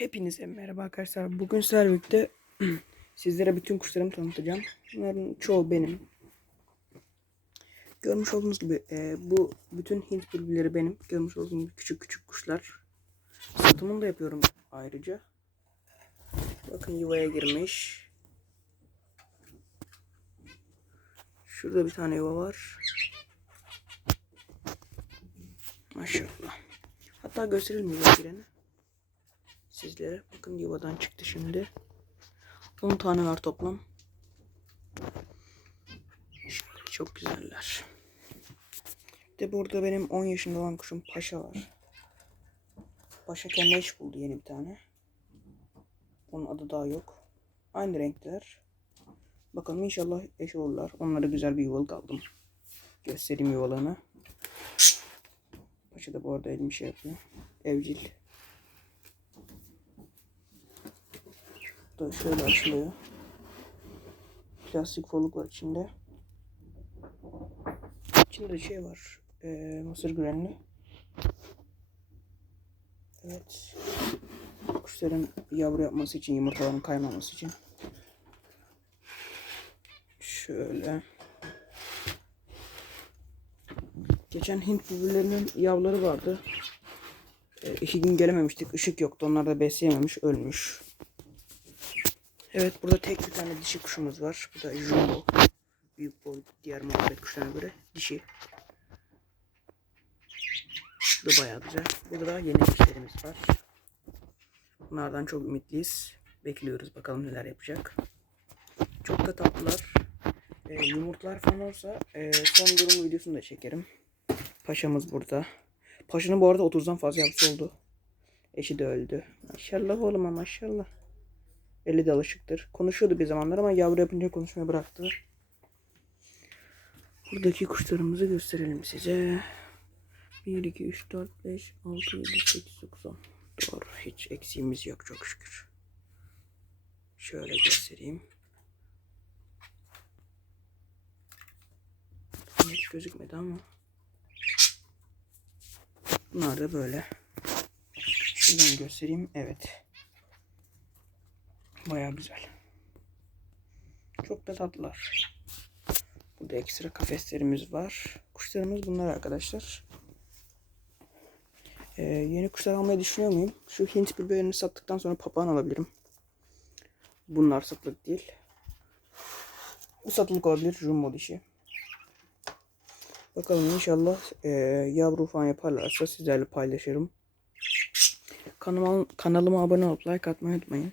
Hepinize merhaba arkadaşlar. Bugün birlikte sizlere bütün kuşlarımı tanıtacağım. Bunların çoğu benim. Görmüş olduğunuz gibi e, bu bütün Hint bülbülleri benim. Görmüş olduğunuz gibi küçük küçük kuşlar. Satımını da yapıyorum ayrıca. Bakın yuvaya girmiş. Şurada bir tane yuva var. Maşallah. Hatta gösterelim yuvaya gireni sizlere. Bakın yuvadan çıktı şimdi. 10 tane var toplam. Çok güzeller. De burada benim 10 yaşında olan kuşum Paşa var. Paşa kendi eş buldu yeni bir tane. Onun adı daha yok. Aynı renkler. Bakalım inşallah eş olurlar. Onlara güzel bir yuvalık aldım. Göstereyim yuvalarını. Paşa da bu arada elimi şey yapıyor. Evcil. Da şöyle açılıyor. Plastik foluk var içinde. İçinde şey var. Ee, mısır güvenli. Evet. Kuşların yavru yapması için, yumurtaların kaymaması için. Şöyle. Geçen Hint bülbüllerinin yavruları vardı. Ee, iki gün gelememiştik. Işık yoktu. Onlar da besleyememiş. Ölmüş. Evet burada tek bir tane dişi kuşumuz var. Bu da jumbo. Büyük boy diğer muhabbet kuşlarına göre dişi. Bu da bayağı güzel. Burada da yeni dişlerimiz var. Bunlardan çok ümitliyiz. Bekliyoruz bakalım neler yapacak. Çok da tatlılar. Ee, yumurtlar falan olsa e, son durum videosunu da çekerim. Paşamız burada. Paşanın bu arada 30'dan fazla yavrusu oldu. Eşi de öldü. Maşallah oğlum maşallah. Eli de alışıktır. Konuşuyordu bir zamanlar ama yavru yapınca konuşmayı bıraktı. Buradaki kuşlarımızı gösterelim size. 1, 2, 3, 4, 5, 6, 7, 8, 9, 10. Doğru. Hiç eksiğimiz yok çok şükür. Şöyle göstereyim. Hiç gözükmedi ama. Bunlar da böyle. Şuradan göstereyim. Evet. Baya güzel. Çok da tatlılar. Burada ekstra kafeslerimiz var. Kuşlarımız bunlar arkadaşlar. Ee, yeni kuşlar almayı düşünüyor muyum? Şu Hint bülbüllerini sattıktan sonra papağan alabilirim. Bunlar satılık değil. Bu satılık olabilir. Jumbo dişi. Bakalım inşallah e, yavru falan yaparlarsa sizlerle paylaşırım. Kanalıma, kanalıma abone olup like atmayı unutmayın.